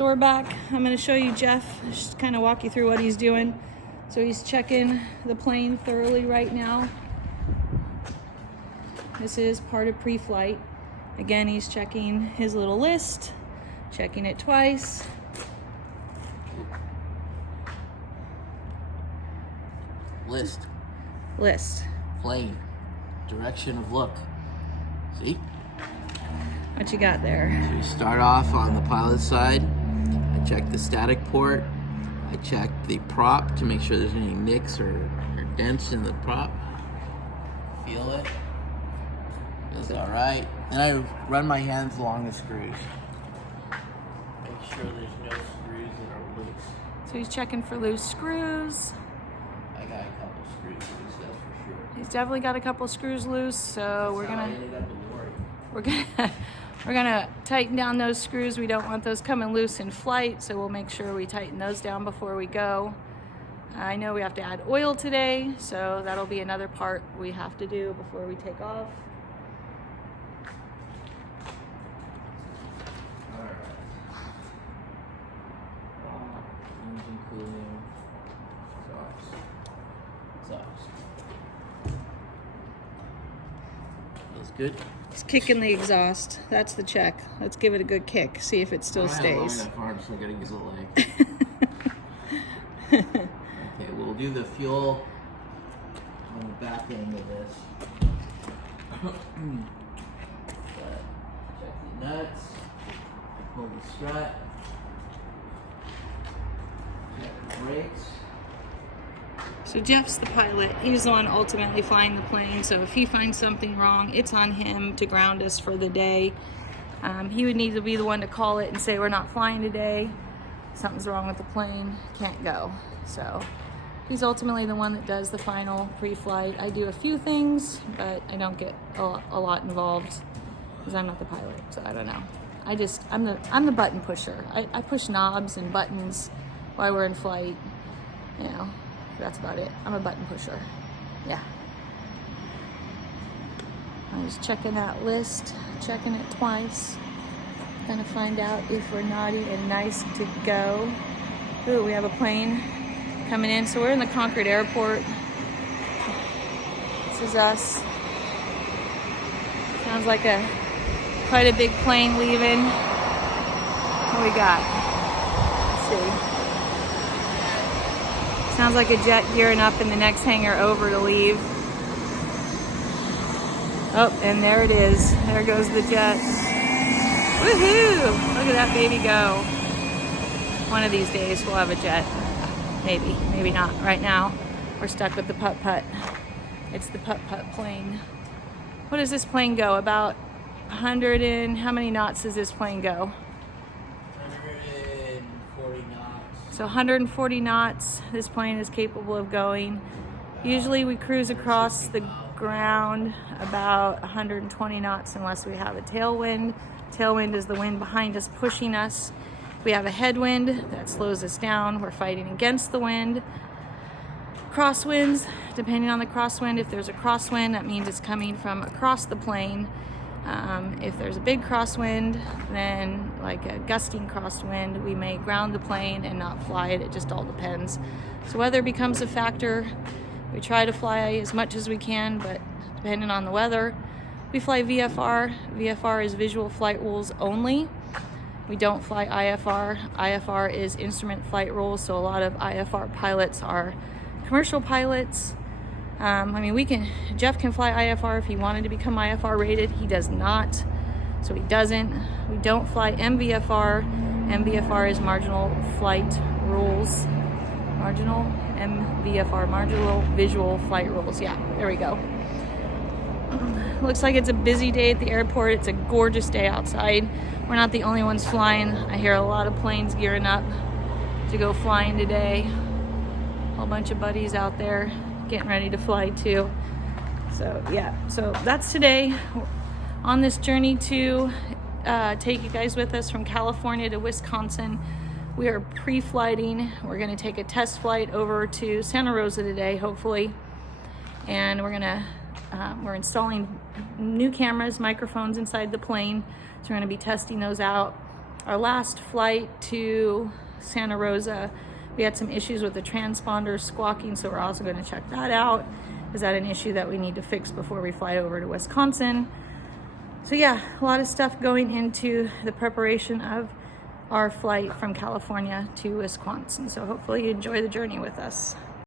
So we're back. I'm going to show you Jeff, just kind of walk you through what he's doing. So he's checking the plane thoroughly right now. This is part of pre-flight. Again, he's checking his little list, checking it twice. List. Plane. Direction of look. See? What you got there? So you start off on the pilot side. I check the static port. I check the prop to make sure there's any nicks or dents in the prop. Feel it. Feels all right. Then I run my hands along the screws. Make sure there's no screws that are loose. So he's checking for loose screws. I got a couple screws loose, that's for sure. He's definitely got a couple screws loose, so we're gonna tighten down those screws. We don't want those coming loose in flight, so we'll make sure we tighten those down before we go. I know we have to add oil today, so that'll be another part we have to do before we take off. Engine cooling, exhaust. Feels good. He's kicking the exhaust. That's the check. Let's give it a good kick. See if it still stays. I'm still getting his little leg. Okay, we'll do the fuel on the back end of this. Check the nuts. Pull the strut. Check the brakes. So Jeff's the pilot. He's the one ultimately flying the plane. So if he finds something wrong, it's on him to ground us for the day. He would need to be the one to call it and say, we're not flying today. Something's wrong with the plane. Can't go. So he's ultimately the one that does the final pre-flight. I do a few things, but I don't get a lot involved because I'm not the pilot. So I don't know. I'm the button pusher. I push knobs and buttons while we're in flight. You know. That's about it. I'm a button pusher. Yeah. I'm just checking that list, checking it twice. Gonna find out if we're naughty and nice to go. Ooh, we have a plane coming in. So we're in the Concord airport. This is us. Sounds like quite a big plane leaving. What we got? Let's see. Sounds like a jet gearing up in the next hangar over to leave. Oh, and there it is. There goes the jet. Woohoo! Look at that baby go. One of these days we'll have a jet. Maybe, maybe not. Right now, we're stuck with the putt-putt. It's the putt-putt plane. What does this plane go? About 100 and... How many knots does this plane go? 140 knots. So 140 knots this plane is capable of going. Usually we cruise across the ground about 120 knots unless we have a tailwind. Tailwind is the wind behind us pushing us. If we have a headwind, that slows us down. We're fighting against the wind. Crosswinds, depending on the crosswind, if there's a crosswind, that means it's coming from across the plane. If there's a big crosswind, then like a gusting crosswind, we may ground the plane and not fly it. It just all depends. So weather becomes a factor. We try to fly as much as we can, but depending on the weather, we fly VFR. VFR is visual flight rules only. We don't fly IFR. IFR is instrument flight rules, so a lot of IFR pilots are commercial pilots. Jeff can fly IFR if he wanted to become IFR rated. He does not, so he doesn't. We don't fly MVFR. MVFR is marginal flight rules. Marginal visual flight rules. Yeah, there we go. Looks like it's a busy day at the airport. It's a gorgeous day outside. We're not the only ones flying. I hear a lot of planes gearing up to go flying today. A whole bunch of buddies out there getting ready to fly too. So yeah, so that's today on this journey to take you guys with us from California to Wisconsin. We are pre-flighting. We're going to take a test flight over to Santa Rosa today, hopefully, and we're installing new cameras, microphones inside the plane, so we're going to be testing those out. Our last flight to Santa Rosa, we had some issues with the transponder squawking, so we're also going to check that out. Is that an issue that we need to fix before we fly over to Wisconsin? So yeah, a lot of stuff going into the preparation of our flight from California to Wisconsin. So hopefully you enjoy the journey with us.